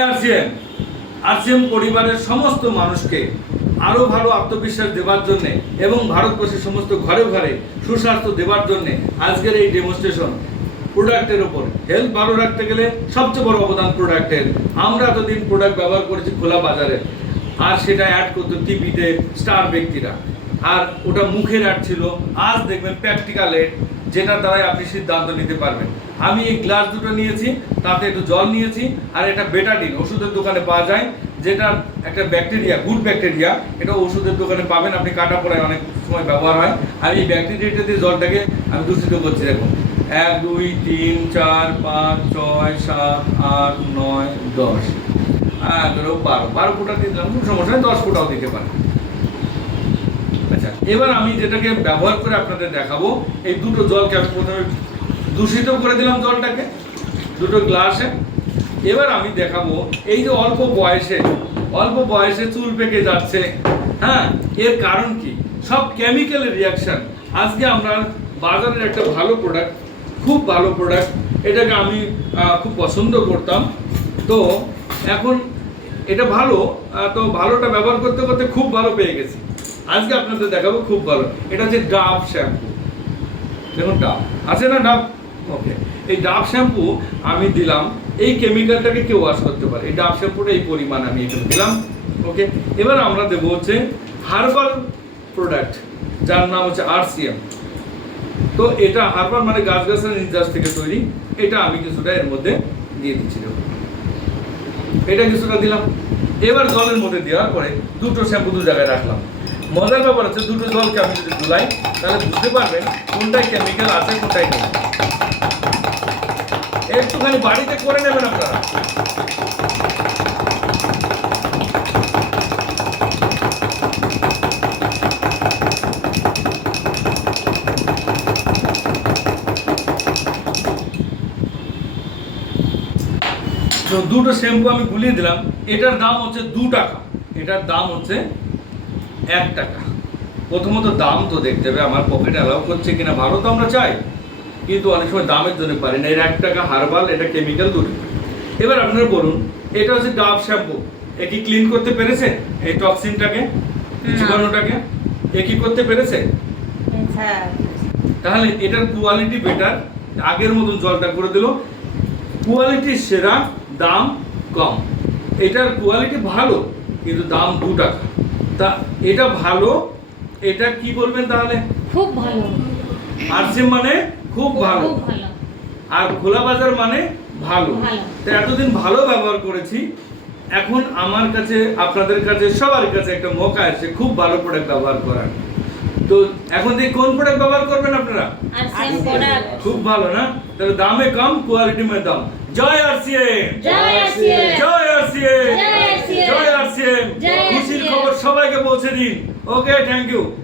RCM পরিবারের সমস্ত মানুষকে আরো ভালো আত্মবিশ্বাস দেওয়ার জন্য এবং ভারতবর্ষের সমস্ত ঘরে ঘরে সুস্বাস্থ্য দেওয়ার জন্য আজকের এই ডেমনস্ট্রেশন প্রোডাক্টের উপর। হেলথ ভালো রাখতে গেলে সবচেয়ে বড় অবদান প্রোডাক্টের। আমরা এতদিন প্রোডাক্ট ব্যবহার করেছি খোলা বাজারে, আর সেটা অ্যাড করতো টিভিতে স্টার ব্যক্তিরা, আর ওটা মুখের অ্যাড ছিল। আজ দেখবেন প্র্যাকটিক্যাল এড, যেটার দ্বারাই আপনি সিদ্ধান্ত নিতে পারবেন। আমি এই গ্লাস দুটো নিয়েছি, তাতে একটু জল নিয়েছি, আর এটা বেটাডিন ওষুধের দোকানে পাওয়া যায়, যেটা একটা ব্যাকটেরিয়া, গুড ব্যাকটেরিয়া। এটা ওষুধের দোকানে পাবেন, আপনি কাটা পড়ায় অনেক সময় ব্যবহার হয়। আর এই ব্যাকটেরিয়াটা দিয়ে জলটাকে আমি দূষিত করছি। দেখুন 1 2 3 4 5 6 7 8 9 10 12 ফোঁটা দিলাম, কোনো সমস্যা নেই, 10 ফোঁটাও দিতে পারেন। আচ্ছা, এবার আমি যেটাকে ব্যবহার করে আপনাদের দেখাবো, এই দুটো জলকে আমি প্রথমে দূষিত করে দিলাম জলটাকে দুটো গ্লাসে। এবার আমি দেখাবো এই যে অল্প বয়সে চুল পেকে যাচ্ছে, হ্যাঁ, এর কারণ কি? সব কেমিক্যালের রিয়াকশন। আজকে আমরা বাজারের একটা ভালো প্রোডাক্ট, খুব ভালো প্রোডাক্ট, এটাকে আমি খুব পছন্দ করতাম। তো এখন এটা ভালো, তো ভালোটা ব্যবহার করতে করতে খুব ভালো পেয়ে গেছি। আজকে আপনাদের দেখাবো খুব ভালো। এটা হচ্ছে ডাব শ্যাম্পু। দেখুন ডাব আছে না, ডাব, ওকে। এই ডাব শ্যাম্পু আমি দিলাম, এই কেমিক্যালটাকে কেউ ওয়াশ করতে পারে। এই ডাব শ্যাম্পুটা এই পরিমাণ আমি এখানে দিলাম, ওকে। এবার আমরা দেবো হচ্ছে হার্বাল প্রোডাক্ট, যার নাম হচ্ছে আরসিএম। তো এটা হার্বাল মানে গাছগাছালি নির্যাস থেকে তৈরি। এটা আমি কিছুটা এর মধ্যে দিয়ে দিচ্ছি, দেখুন এটা কিছুটা দিলাম। এবার জলের মধ্যে দেওয়ার পরে দুটো শ্যাম্পু দু জায়গায় রাখলাম। মজার ব্যাপার হচ্ছে দুটো জলকে আমি যদি ধুলাই, তাহলে বুঝতে পারবেন কোনটায় কেমিক্যাল আছে কোনটায় নেই। একটুখানি বাড়িতে করে নেবেন আপনারা। তো দুটো শ্যাম্পু আমি গুলিয়ে দিলাম। এটার দাম হচ্ছে 2 টাকা, এটার দাম হচ্ছে 1 টাকা। প্রথমত দাম তো দেখতে হবে আমার পকেট অ্যালাউ করছে কিনা, ভালো তো আমরা চাই, কিন্তু অনেক সময় দামের জন্য পারি না। এর 1 টাকা হার্বাল, এটা কেমিক্যাল দুটো। এবার আপনারা বলুন, এটা হচ্ছে ডাব শ্যাম্পু, এ কি ক্লিন করতে পেরেছে এই টক্সিনটাকে, জীবাণুটাকে? এ কি করতে পেরেছে? তাহলে এটার কোয়ালিটি বেটার, আগের মতন জলটা করে দিল, কোয়ালিটি সেরা, দাম কম। এটার কোয়ালিটি ভালো কিন্তু দাম 2 টাকা। তা এটা ভালো, এটা কি বলবেন তাহলে? খুব ভালো। আরসিএম মানে খুব ভালো, আর খোলা বাজার মানে ভালো। তো এতদিন ভালো ব্যবহার করেছি, এখন আমার কাছে, আপনাদের কাছে, সবার কাছে একটা মৌকা আছে খুব ভালো প্রোডাক্ট ব্যবহার করার। তো এখন থেকে কোন প্রোডাক্ট ব্যবহার করবেন আপনারা? RCM product. খুব ভালো না? তাহলে দামে কম, কোয়ালিটি মে দাম। জয় আরসিএম, জয় আরসিএম, জয় আরসিএম, জয় আরসিএম, জয় আরসিএম। খুশির খবর সবাইকে পৌঁছে দিন। ওকে, থ্যাংক ইউ।